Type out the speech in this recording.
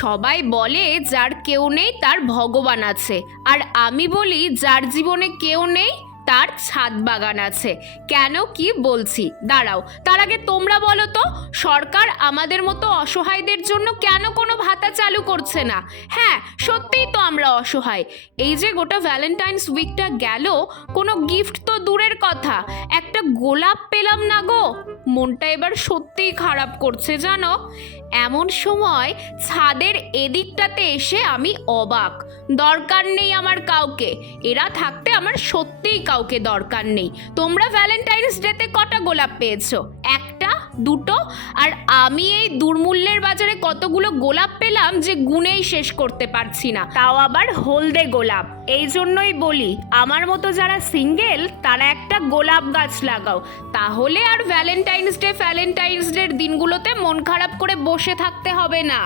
সবাই বলে যার কেউ নেই তার ভগবান আছে, আর আমি বলি যার জীবনে কেউ নেই তার ছাদ বাগান আছে। কেন কি বলছি দাঁড়াও, তার আগে তোমরা বলো তো, সরকার আমাদের মতো অসহায়দের জন্য কেন কোনো ভাতা চালু করছে না? হ্যাঁ, সত্যিই তো আমরা অসহায়। এই যে গোটা ভ্যালেন্টাইন্স উইকটা গেল, কোনো গিফট তো দূরের কথা, একটা গোলাপ পেলাম না গো। মনটা এবার সত্যিই খারাপ করছে জানো। এমন সময় ছাদের এদিকটাতে এসে আমি অবাক। দরকার নেই আমার কাউকে, এরা থাকতে আমার সত্যিই কাউকে দরকার নেই। তোমরা ভ্যালেন্টাইন্স ডেতে কটা গোলাপ পেয়েছো? একটা, দুটো? আর আমি এই দুর্মূল্যের বাজারে কতগুলো গোলাপ পেলাম যে গুনেই শেষ করতে পারছি না, তাও আবার হলদে গোলাপ। এই জন্যই বলি, আমার মতো যারা সিঙ্গেল তারা একটা গোলাপ গাছ লাগাও, তাহলে আর ভ্যালেন্টাইন্স ডের দিনগুলোতে মন খারাপ করে বসে থাকতে হবে না।